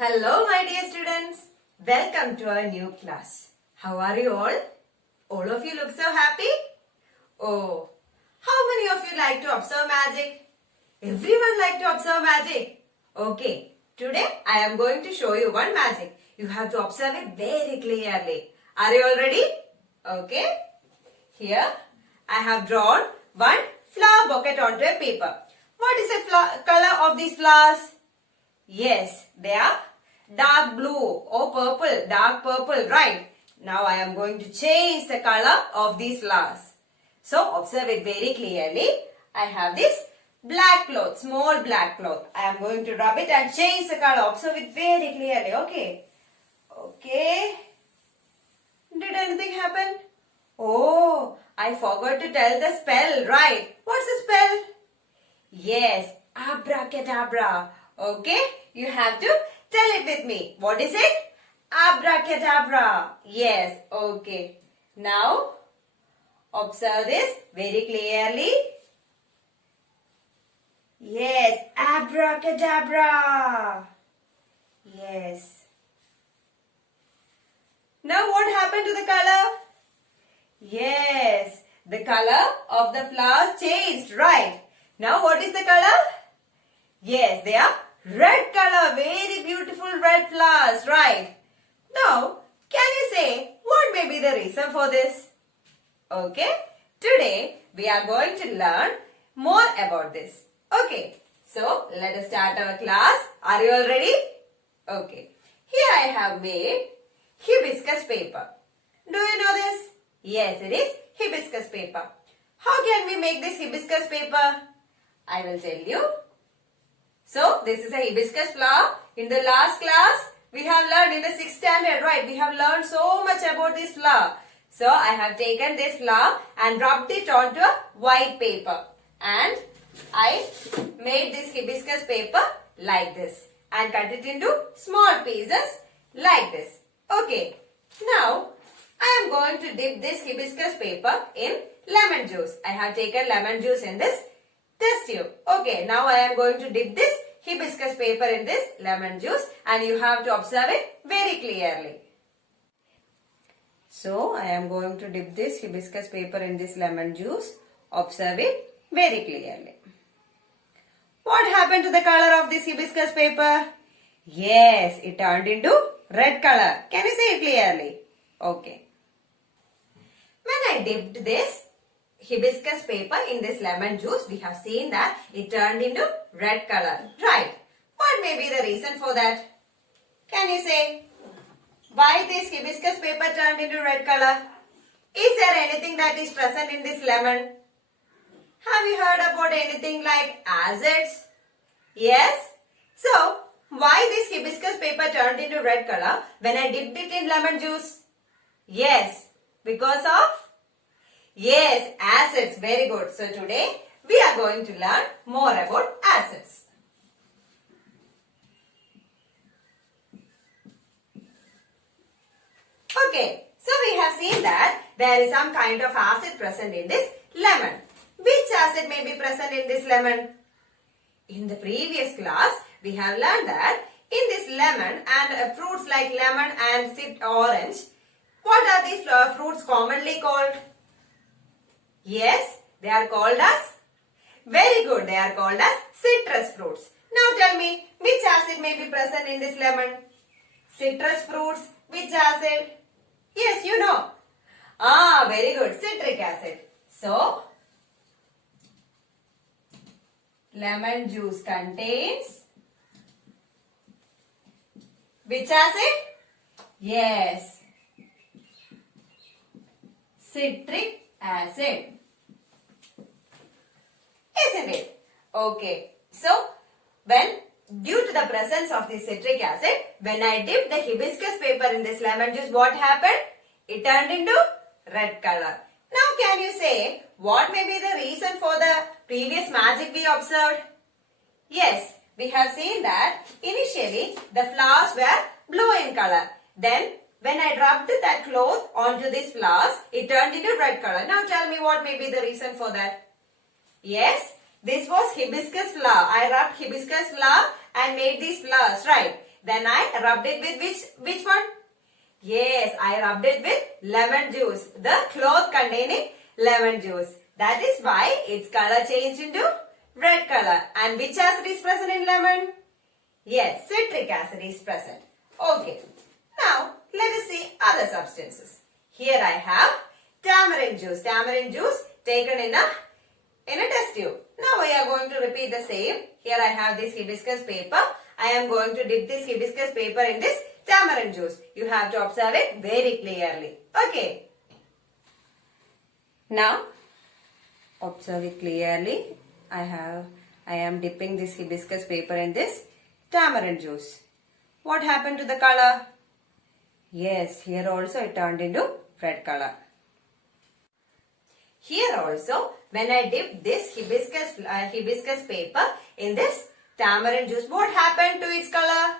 Hello, my dear students. Welcome to our new class. How are you all? All of you look so happy. Oh, how many of you like to observe magic? Everyone like to observe magic. Okay, today I am going to show you one magic. You have to observe it very clearly. Are you all ready? Okay. Here I have drawn one flower bouquet onto a paper. What is the color of these flowers? Yes, they are dark blue or purple, dark purple, right? Now I am going to change the color of these flowers. So observe it very clearly. I have this black cloth, small black cloth. I am going to rub it and change the color. Observe it very clearly, okay? Okay. Did anything happen? Oh, I forgot to tell the spell, right? What's the spell? Yes, abracadabra. Okay, you have to tell it with me. What is it? Abracadabra. Yes, okay. Now, observe this very clearly. Yes, abracadabra. Yes. Now, what happened to the color? Yes, the color of the flowers changed, right? Now, what is the color? Yes, they are red color, very beautiful red flowers, right? Now, can you say what may be the reason for this? Okay, today we are going to learn more about this. Okay, so let us start our class. Are you all ready? Okay, here I have made hibiscus paper. Do you know this? Yes, it is hibiscus paper. How can we make this hibiscus paper? I will tell you. So, this is a hibiscus flower. In the last class, we have learned in the 6th standard, right? We have learned so much about this flower. So, I have taken this flower and rubbed it onto a white paper. And I made this hibiscus paper like this. And cut it into small pieces like this. Okay. Now, I am going to dip this hibiscus paper in lemon juice. I have taken lemon juice in this test tube. Okay, now I am going to dip this hibiscus paper in this lemon juice and you have to observe it very clearly. So, I am going to dip this hibiscus paper in this lemon juice. Observe it very clearly. What happened to the color of this hibiscus paper? Yes, it turned into red color. Can you see it clearly? Okay. When I dipped this hibiscus paper in this lemon juice, we have seen that it turned into red color. Right. What may be the reason for that? Can you say why this hibiscus paper turned into red color? Is there anything that is present in this lemon? Have you heard about anything like acids? Yes. So, why this hibiscus paper turned into red color when I dipped it in lemon juice? Yes, because of yes, acids. Very good. So today we are going to learn more about acids. Okay, so we have seen that there is some kind of acid present in this lemon. Which acid may be present in this lemon? In the previous class, we have learned that in this lemon and fruits like lemon and sipped orange, what are these fruits commonly called? Yes, they are called as, very good, they are called as citrus fruits. Now tell me, which acid may be present in this lemon? Citrus fruits, which acid? Yes, you know. Ah, very good, citric acid. So, lemon juice contains which acid? Yes, citric acid. Isn't it? Okay. So, due to the presence of this citric acid, when I dipped the hibiscus paper in this lemon juice, what happened? It turned into red color. Now, can you say what may be the reason for the previous magic we observed? Yes, we have seen that initially the flowers were blue in color. Then, when I rubbed that cloth onto these flowers, it turned into red color. Now tell me what may be the reason for that. Yes, this was hibiscus flower. I rubbed hibiscus flower and made these flowers, right? Then I rubbed it with which one? Yes, I rubbed it with lemon juice. The cloth containing lemon juice. That is why its color changed into red color. And which acid is present in lemon? Yes, citric acid is present. Okay. Now, let us see other substances. Here I have tamarind juice. Tamarind juice taken in a test tube. Now we are going to repeat the same. Here I have this hibiscus paper. I am going to dip this hibiscus paper in this tamarind juice. You have to observe it very clearly. Okay. Now, observe it clearly. I am dipping this hibiscus paper in this tamarind juice. What happened to the color? Yes, here also it turned into red color. Here also, when I dipped this hibiscus paper in this tamarind juice, what happened to its color?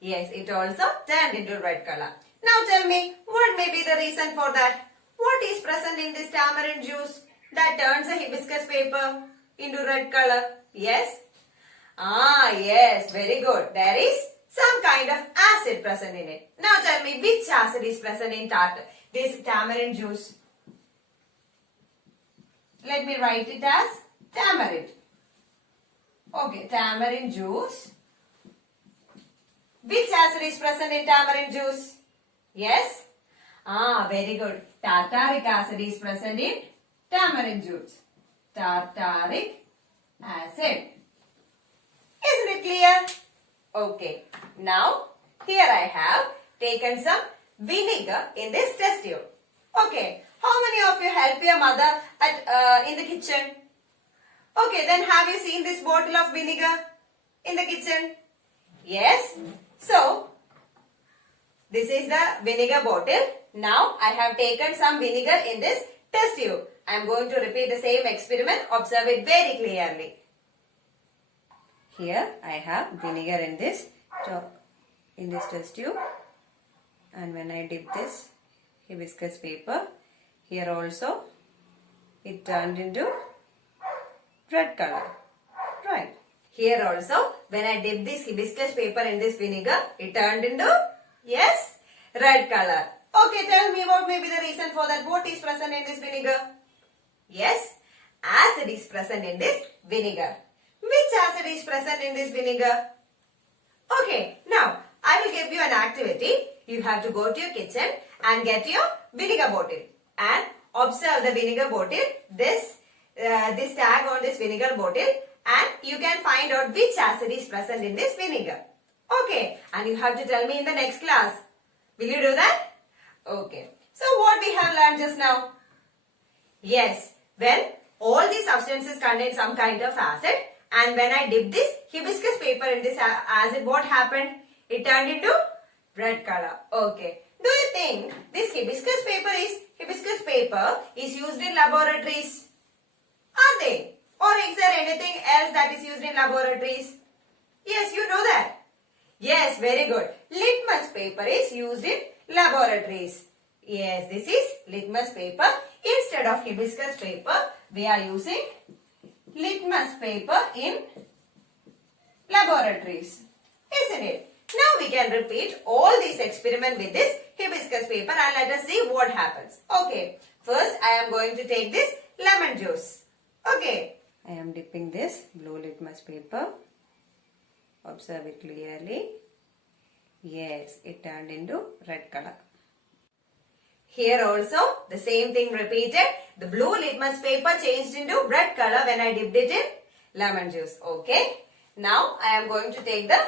Yes, it also turned into red color. Now tell me, what may be the reason for that? What is present in this tamarind juice that turns a hibiscus paper into red color? Yes? Yes, very good. There is some kind of acid present in it. Now tell me, which acid is present in this tamarind juice? Let me write it as tamarind. Okay, tamarind juice. Which acid is present in tamarind juice? Yes? Very good. Tartaric acid is present in tamarind juice. Tartaric acid. Isn't it clear? Okay. Now, here I have taken some vinegar in this test tube. Okay. How many of you help your mother in the kitchen? Okay, then have you seen this bottle of vinegar in the kitchen? Yes. So, this is the vinegar bottle. Now, I have taken some vinegar in this test tube. I am going to repeat the same experiment. Observe it very clearly. Here, I have vinegar in this test tube. And when I dip this hibiscus paper, here also, it turned into red color. Right. Here also, when I dip this hibiscus paper in this vinegar, it turned into, yes, red color. Okay, tell me what may be the reason for that. What is present in this vinegar? Yes, acid is present in this vinegar. Which acid is present in this vinegar? Okay, now I will give you an activity. You have to go to your kitchen and get your vinegar bottle and observe the vinegar bottle, this tag on this vinegar bottle, and you can find out which acid is present in this vinegar. Okay, and you have to tell me in the next class. Will you do that? Okay. So what we have learned just now? Yes, when all these substances contain some kind of acid, and when I dip this hibiscus paper in this acid, what happened? It turned into red color. Okay. Do you think this hibiscus paper is used in laboratories? Are they? Or is there anything else that is used in laboratories? Yes, you know that. Yes, very good. Litmus paper is used in laboratories. Yes, this is litmus paper. Instead of hibiscus paper, we are using litmus paper in laboratories. Isn't it? Now we can repeat all these experiments with this hibiscus paper and let us see what happens. Okay. First, I am going to take this lemon juice. Okay. I am dipping this blue litmus paper. Observe it clearly. Yes, it turned into red color. Here also, the same thing repeated. The blue litmus paper changed into red color when I dipped it in lemon juice. Okay. Now, I am going to take the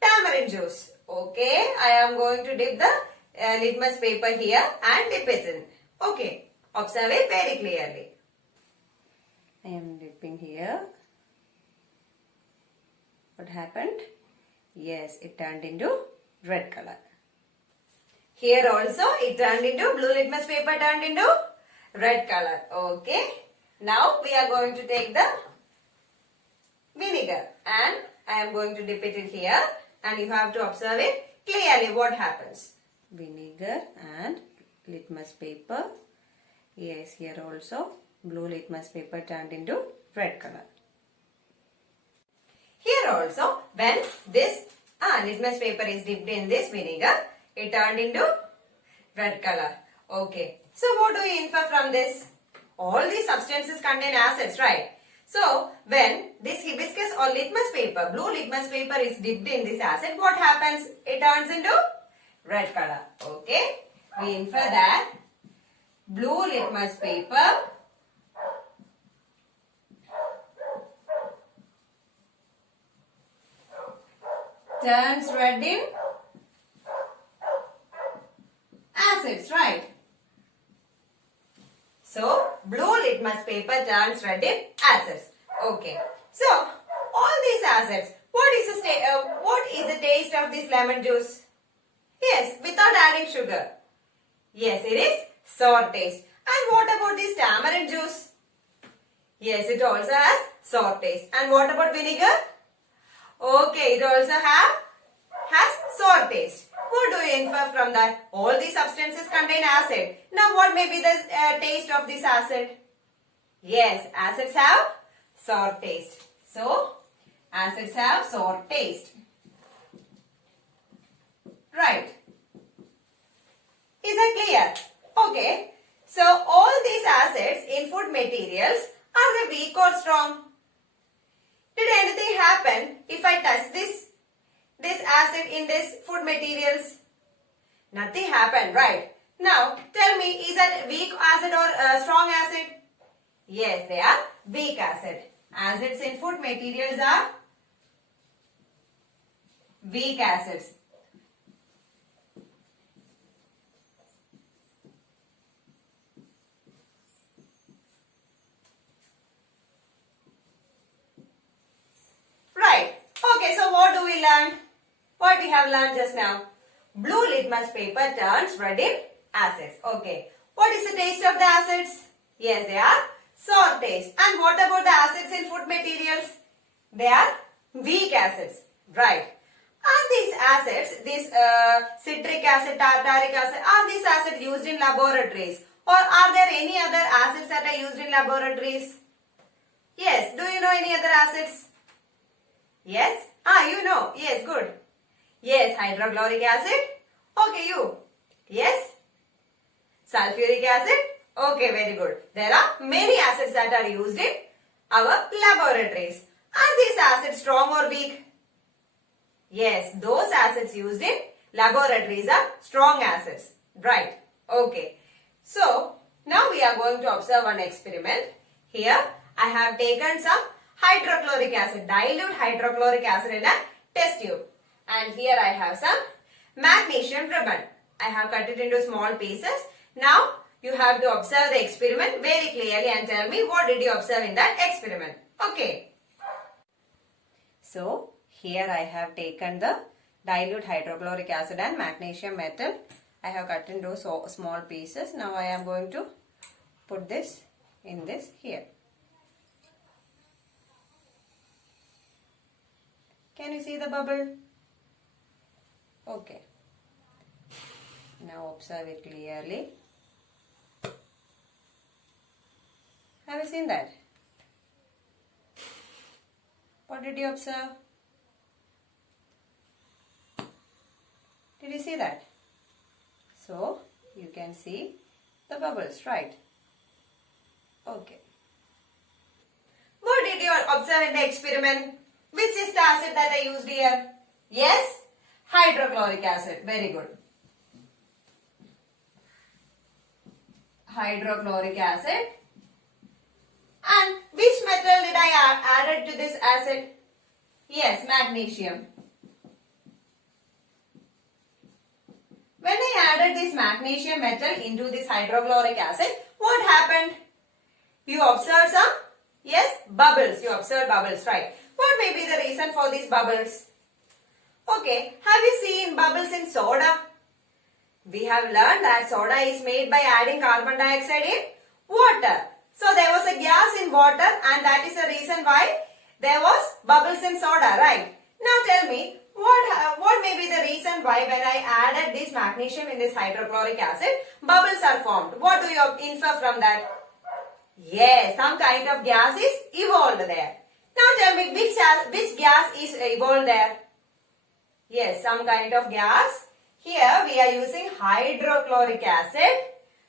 tamarind juice. Okay. I am going to dip the litmus paper here and dip it in. Okay. Observe it very clearly. I am dipping here. What happened? Yes, it turned into red color. Here also it turned into blue litmus paper turned into red color. Okay. Now we are going to take the vinegar and I am going to dip it in here and you have to observe it clearly what happens. Vinegar and litmus paper. Yes, here also blue litmus paper turned into red color. Here also when this Litmus paper is dipped in this vinegar. It turned into red color. Okay. So what do we infer from this? All these substances contain acids, right? So when this hibiscus or litmus paper, blue litmus paper is dipped in this acid, what happens? It turns into red color. Okay. We infer that blue litmus paper turns red in acids, right? So, blue litmus paper turns red in acids. Okay. So, all these acids, what is the taste of this lemon juice? Yes, without adding sugar. Yes, it is sour taste. And what about this tamarind juice? Yes, it also has sour taste. And what about vinegar? Okay, it also has sour taste. What do you infer from that? All these substances contain acid. Now what may be the taste of this acid? Yes, acids have sour taste. So, acids have sour taste. Right. Is that clear? Okay. So, all these acids in food materials, are they weak or strong? Did anything happen if I touch this acid in this food materials? Nothing happened, right? Now, tell me, is that weak acid or strong acid? Yes, they are weak acid. Acids in food materials are weak acids. Right. Okay, so what do we learn? What we have learned just now? Blue litmus paper turns red in acids. Okay. What is the taste of the acids? Yes, they are sour taste. And what about the acids in food materials? They are weak acids. Right. Are these acids, citric acid, tartaric acid, are these acids used in laboratories? Or are there any other acids that are used in laboratories? Yes. Do you know any other acids? Yes? You know. Yes, good. Yes, hydrochloric acid. Okay, you. Yes? Sulfuric acid. Okay, very good. There are many acids that are used in our laboratories. Are these acids strong or weak? Yes, those acids used in laboratories are strong acids. Right. Okay. So, now we are going to observe one experiment. Here, I have taken some hydrochloric acid, dilute hydrochloric acid in a test tube. And here I have some magnesium ribbon. I have cut it into small pieces. Now, you have to observe the experiment very clearly and tell me what did you observe in that experiment. Okay. So, here I have taken the dilute hydrochloric acid and magnesium metal. I have cut into small pieces. Now, I am going to put this in this here. Can you see the bubble? Okay. Now observe it clearly. Have you seen that? What did you observe? Did you see that? So, you can see the bubbles, right? Okay. What did you observe in the experiment? Which is the acid that I used here? Yes? Hydrochloric acid. Very good. Hydrochloric acid. And which metal did I add to this acid? Yes, magnesium. When I added this magnesium metal into this hydrochloric acid, what happened? You observed some? Yes, bubbles. You observed bubbles, right? What may be the reason for these bubbles? Okay, have you seen bubbles in soda? We have learned that soda is made by adding carbon dioxide in water. So there was a gas in water and that is the reason why there was bubbles in soda, right? Now tell me, what may be the reason why when I added this magnesium in this hydrochloric acid, bubbles are formed? What do you infer from that? Yes, some kind of gas is evolved there. Now tell me which gas is evolved there? Yes, some kind of gas. Here we are using hydrochloric acid.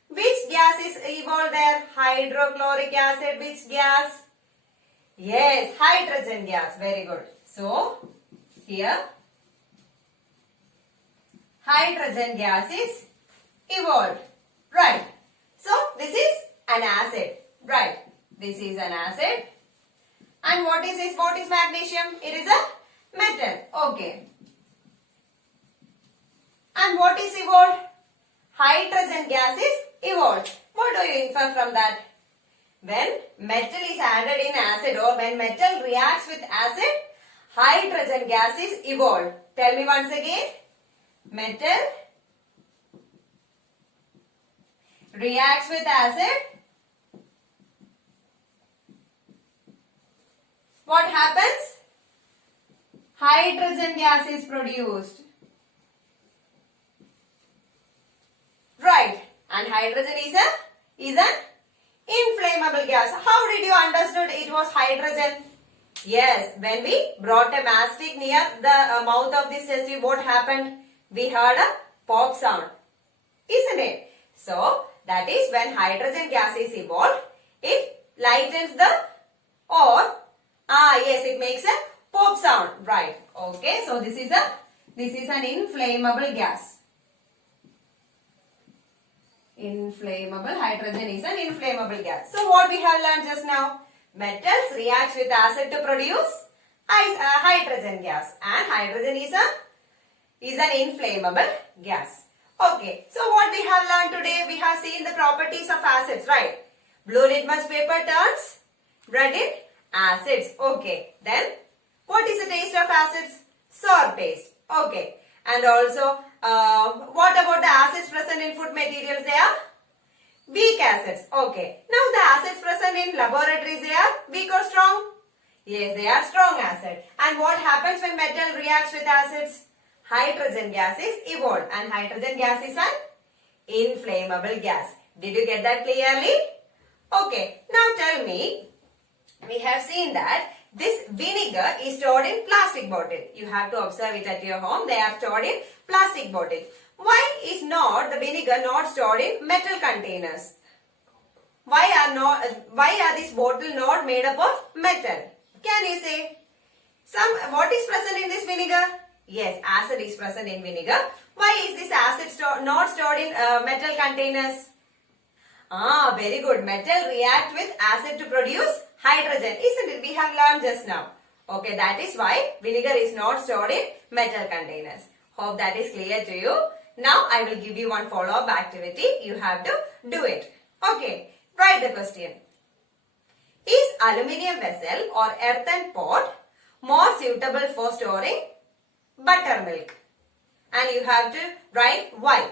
Which gas is evolved there? Hydrochloric acid. Which gas? Yes, hydrogen gas. Very good. So, here hydrogen gas is evolved. Right. So, this is an acid. Right. This is an acid. And what is this? What is magnesium? It is a metal. Okay. And what is evolved? Hydrogen gas is evolved. What do you infer from that? When metal is added in acid or when metal reacts with acid, hydrogen gas is evolved. Tell me once again. Metal reacts with acid. What happens? Hydrogen gas is produced. Right. And hydrogen is an inflammable gas. How did you understood it was hydrogen? Yes, when we brought a matchstick near the mouth of this test tube, what happened? We heard a pop sound. Isn't it? So, that is when hydrogen gas is evolved, it lightens the or yes, it makes a pop sound. Right. Okay. So, this is an inflammable gas. Inflammable. Hydrogen is an inflammable gas. So, what we have learned just now? Metals react with acid to produce hydrogen gas, and hydrogen is an inflammable gas. Okay. So, what we have learned today? We have seen the properties of acids, right? Blue litmus paper turns red in acids. Okay. Then, what is the taste of acids? Sour taste. Okay. And also, what about the acids present in food materials? They are weak acids. Okay. Now, the acids present in laboratories, they are weak or strong? Yes, they are strong acid. And what happens when metal reacts with acids? Hydrogen gas is evolved, and hydrogen gas is an inflammable gas. Did you get that clearly? Okay. Now, tell me, we have seen that this vinegar is stored in plastic bottle. You have to observe it at your home. They are stored in plastic bottle. Why is not the vinegar not stored in metal containers? Why are this bottle not made up of metal? Can you say? What is present in this vinegar? Yes, acid is present in vinegar. Why is this acid not stored in metal containers? Very good. Metal react with acid to produce hydrogen. Isn't it? We have learned just now. Okay, that is why vinegar is not stored in metal containers. Hope that is clear to you. Now, I will give you one follow-up activity. You have to do it. Okay, write the question. Is aluminium vessel or earthen pot more suitable for storing buttermilk? And you have to write why.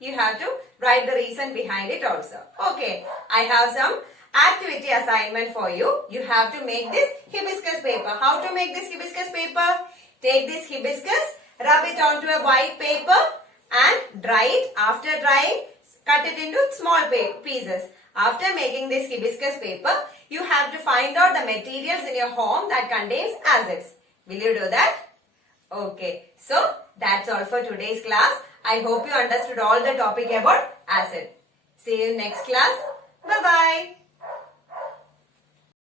You have to write the reason behind it also. Okay, I have some activity assignment for you. You have to make this hibiscus paper. How to make this hibiscus paper? Take this hibiscus, rub it onto a white paper and dry it. After drying, cut it into small pieces. After making this hibiscus paper, you have to find out the materials in your home that contains acids. Will you do that? Okay. So, that's all for today's class. I hope you understood all the topic about acid. See you in next class. Bye-bye.